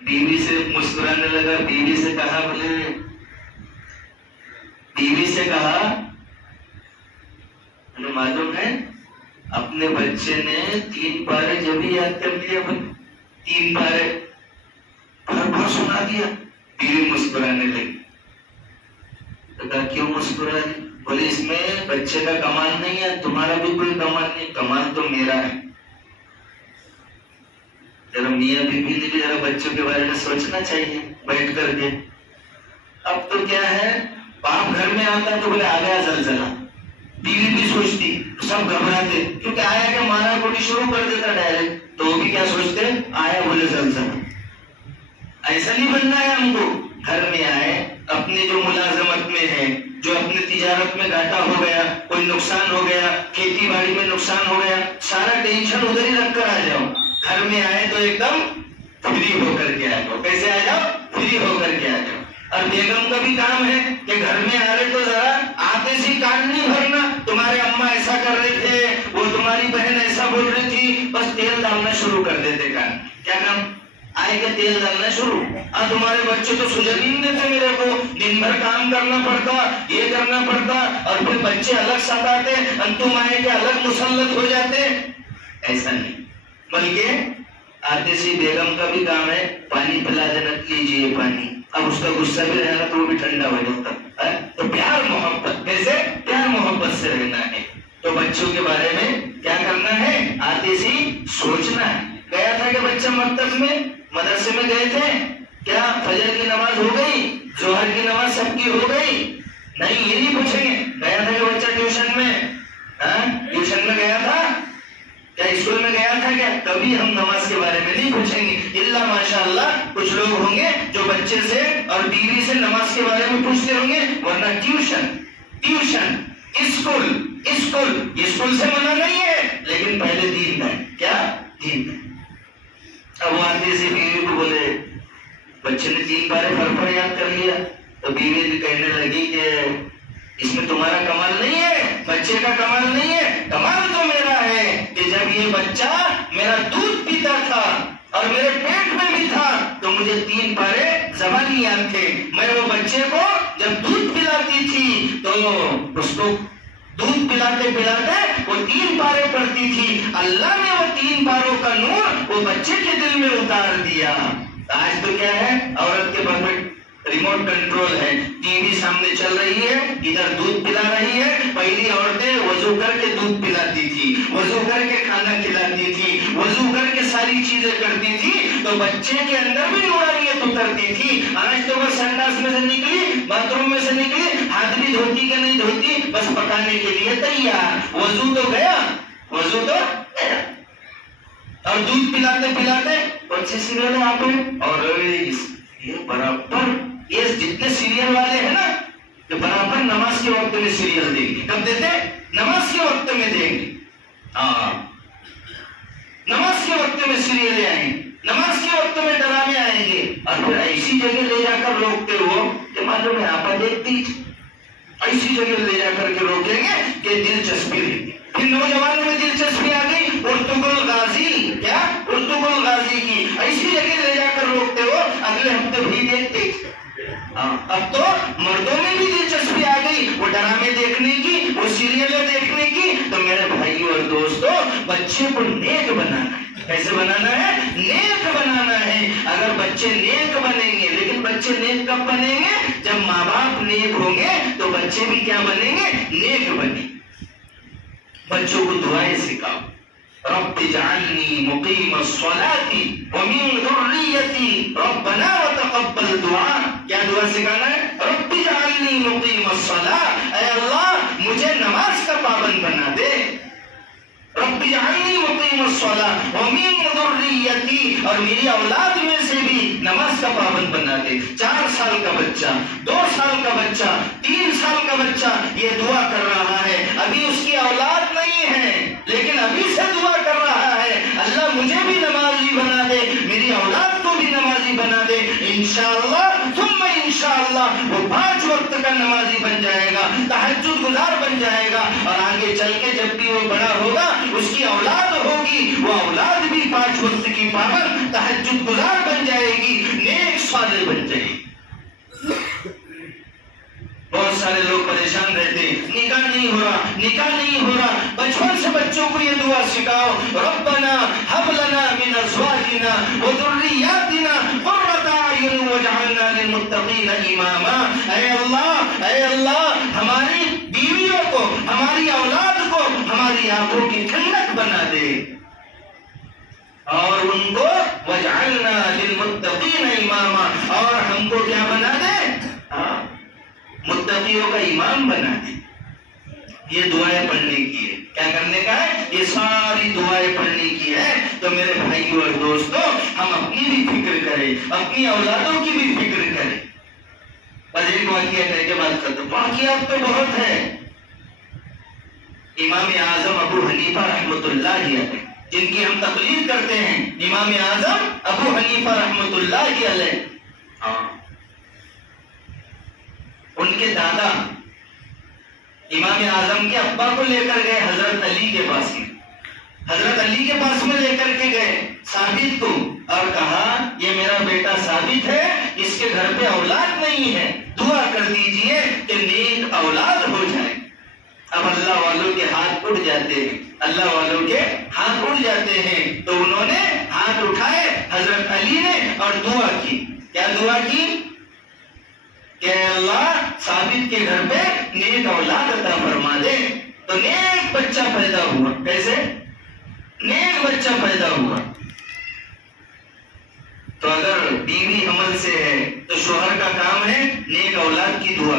بیوی سے مسکرانے لگا، بیوی سے کہا، بولے بیوی سے کہا، انہیں معلوم ہے اپنے بچے نے 3 پارے جب ہی یاد کر لیا، 3 پارے بھر سنا دیا۔ بیوی مسکرانے لگی، تو کہا کیوں مسکرا دی؟ بولے اس میں بچے کا کمال نہیں ہے، تمہارا بھی کوئی کمال نہیں، کمال تو میرا ہے۔ ذرا میاں بیوی نے بھی ذرا بچوں کے بارے میں سوچنا چاہیے بیٹھ کر کے۔ اب تو کیا ہے، باپ گھر میں آتا تو بولے آ گیا زلزلہ، بیوی بھی سوچتی، سب گھبراتے، کیونکہ آیا کہ مارا کوٹی شروع کر دیتا ڈائریکٹ، تو وہ بھی کیا سوچتے، آیا بولے زلزلہ۔ ایسا نہیں بننا ہے ہم کو، گھر میں آئے اپنے جو ملازمت میں ہے، جو اپنے تجارت میں گھاٹا ہو گیا، کوئی نقصان ہو گیا، کھیتی باڑی میں نقصان ہو گیا، سارا ٹینشن ادھر ہی رکھ کر آ جاؤ۔ گھر میں آئے تو ایک دم فری ہو کر کے آ جاؤ۔ کیسے آ جاؤ؟ فری ہو کر کے آ جاؤ۔ اور بیگم کا بھی کام ہے کہ گھر میں آ رہے تو ذرا آتے سی کان نہیں بھرنا، تمہارے اماں ایسا کر رہے تھے، وہ تمہاری بہن ایسا بول رہی تھی، بس تیل ڈالنا شروع کر دیتے کان۔ کیا کام؟ آئے کہ تیل ڈالنا شروع۔ تمہارے بچے تو سجن ہی نہیں تھے میرے کو، دن بھر کام کرنا پڑتا، یہ کرنا پڑتا، اور پھر بچے الگ ستاتے، تم آئے کہ الگ مسلط ہو جاتے۔ ایسا نہیں، بلکہ آتے سی بیگم کا بھی کام ہے، پانی پلا دینا، لیجیے پانی۔ اب اس کا غصہ بھی رہنا تو وہ بھی ٹھنڈا ہو جاتا ہے۔ تو پیار محبت، کیسے پیار محبت سے رہنا ہے۔ تو بچوں کے بارے میں کیا کرنا ہے، آتے سی سوچنا ہے۔ گیا تھا کہ بچہ مکتب میں، مدرسے میں گئے تھے، کیا فجر کی نماز ہو گئی، ظہر کی نماز سب کی ہو گئی؟ نہیں، یہ نہیں پوچھیں گے۔ گیا تھا کہ بچہ ٹیوشن میں، ٹیوشن میں گیا تھا کیا، اسکول میں گیا تھا کیا؟ کبھی ہم نماز کے بارے میں نہیں پوچھیں گے، الا ماشاء اللہ کچھ لوگ ہوں گے جو بچے سے اور بیوی سے نماز کے بارے میں پوچھتے ہوں گے، ورنہ ٹیوشن اسکول سے منع نہیں ہے، لیکن پہلے دین ہے۔ کیا دین ہے؟ اب وہ آتے سے بیوی کو بولے، بچے نے 3 پارے پھر یاد کر لیا، تو بیوی بھی کہنے لگی کہ اس میں تمہارا کمال نہیں ہے، بچے کا کمال نہیں ہے، کمال تو میرا ہے کہ جب یہ بچہ میرا دودھ پیتا تھا اور میرے پیٹ میں بھی تھا تو مجھے 3 پارے زبانی یاد تھے۔ میں وہ بچے کو جب دودھ پلاتی تھی تو اس کو دودھ پلاتے پلاتے وہ 3 پارے پڑھتی تھی، اللہ نے وہ 3 پاروں کا نور وہ بچے کے دل میں اتار دیا۔ آج تو کیا ہے، عورت کے پاس ریموٹ کنٹرول ہے، ٹی وی سامنے چل رہی ہے، ادھر دودھ پلا رہی ہے۔ پہلی عورتیں وضو کر کے دودھ پلاتی تھی، وضو کر کے کھانا کھلاتی تھی، وضو کر کے ساری چیزیں کرتی تھی، تو بچے کے اندر بھی نورانیت اترتی تھی۔ آج تو بس سنڈاس میں سے نکلی، باتھ روم میں سے نکلی، ہاتھ بھی دھوتی کہ نہیں دھوتی، بس پکانے کے لیے تیار، وضو تو گیا، اور دودھ پلاتے پلاتے بچے سیریل ہیں آپ اور یہ برابر، یہ جتنے سیریل والے ہیں نا، یہ برابر نماز کے وقت میں سیریل دیں گے۔ کب دیتے؟ نماز کے وقت میں دیں گے۔ نماز کے وقت میں سیریلیں آئیں گے، نماز کے وقت میں ڈرامے آئیں گے، اور پھر ایسی جگہ لے جا کر روکتے ہو کہ معلوم ہے آپ دیکھتی، ایسی جگہ لے جا کر کے روکیں گے کہ دلچسپی رہتی۔ پھر نوجوانوں میں دلچسپی آ گئی، ارطغرل غازی، کیا ارطغرل غازی کی ایسی جگہ لے جا کر روکتے ہو، اگلے ہفتے بھی دیکھتے۔ اب تو مردوں میں بھی دلچسپی آ گئی وہ ڈرامے دیکھنے کی، وہ سیریلیں دیکھنے کی۔ تو میرے بھائیوں اور دوستوں، بچے کو نیک بنانا ہے۔ کیسے بنانا ہے؟ نیک بنانا ہے۔ اگر بچے نیک بنیں گے، لیکن بچے نیک کب بنیں گے؟ جب ماں باپ نیک ہوں گے تو بچے بھی کیا بنیں گے؟ نیک بنیں گے۔ بچوں کو دعائیں سکھاؤ، رب اجعلنی مقیم الصلاۃ ومن ذریتی ربنا وتقبل دعا۔ کیا دعا سکھانا ہے؟ رب اجعلنی مقیم الصلاۃ، اے اللہ مجھے نماز کا پابند بنا دے۔ رب اجعلنی مقیم الصلاۃ ومن ذریتی، اور میری اولاد میں سے بھی نماز کا پابند بنا دے۔ 4 سال کا بچہ، 2 سال کا بچہ، 3 سال کا بچہ یہ دعا کر رہا ہے، ابھی اس کی اولاد نہیں ہے لیکن ابھی سے دعا کر رہا ہے، اللہ مجھے بھی نمازی بنا دے، میری اولاد کو بھی نمازی بنا دے، انشاءاللہ ثم انشاءاللہ انشاءاللہ وہ 5 وقت کا نمازی بن جائے گا، تہجد گزار بن جائے گا، اور آگے چل کے جب بھی وہ بڑا ہوگا اس کی اولاد ہوگی، وہ اولاد بھی 5 وقت کی پابند تہجد گزار بن جائے گی، نیک صالح بن جائے گی۔ بہت سارے لوگ پریشان رہتے ہیں، نکاح نہیں ہو رہا، نکاح نہیں ہو رہا۔ بچپن سے بچوں کو یہ دعا سکھاؤ، ربنا ہب لنا من ازواجنا وذریاتنا قرۃ اعین واجعلنا للمتقین اماما۔ اے اللہ ہماری بیویوں کو، ہماری اولاد کو ہماری آنکھوں کی ٹھنڈک بنا دے، اور ان کو واجعلنا للمتقین اماما، اور ہم کو کیا بنا دے؟ متقیوں کا امام بنا دے۔ یہ دعائیں پڑھنے کی ہے، کیا کرنے کا ہے؟ یہ ساری دعائیں پڑھنے کی ہے۔ تو میرے بھائیوں اور دوستوں، ہم اپنی بھی فکر کریں، اپنی اولادوں کی بھی فکر کریں۔ بس ایک واقعہ کہہ کے بات کرتا ہوں، واقعات تو بہت ہیں۔ امام اعظم ابو حنیفہ رحمۃ اللہ علیہ، جن کی ہم تقلید کرتے ہیں، امام اعظم ابو حنیفہ رحمۃ اللہ علیہ، ان کے دادا امام اعظم کے ابا کو لے کر گئے حضرت علی کے پاس میں، حضرت علی کے پاس میں لے کر کے گئے ثابت کو، اور کہا یہ میرا بیٹا ثابت ہے، اس کے گھر پہ اولاد نہیں ہے، دعا کر دیجئے کہ نیک اولاد ہو جائے۔ اب اللہ والوں کے ہاتھ اڑ جاتے ہیں، اللہ والوں کے ہاتھ اڑ جاتے ہیں، تو انہوں نے ہاتھ اٹھائے حضرت علی نے اور دعا کی۔ کیا دعا کی؟ کہ اللہ ثابت کے گھر پہ نیک اولاد عطا فرما دے۔ تو نیک بچہ پیدا ہوا۔ کیسے؟ نیک بچہ پیدا ہوا۔ تو اگر بیوی عمل سے ہے تو شوہر کا کام ہے نیک اولاد کی دعا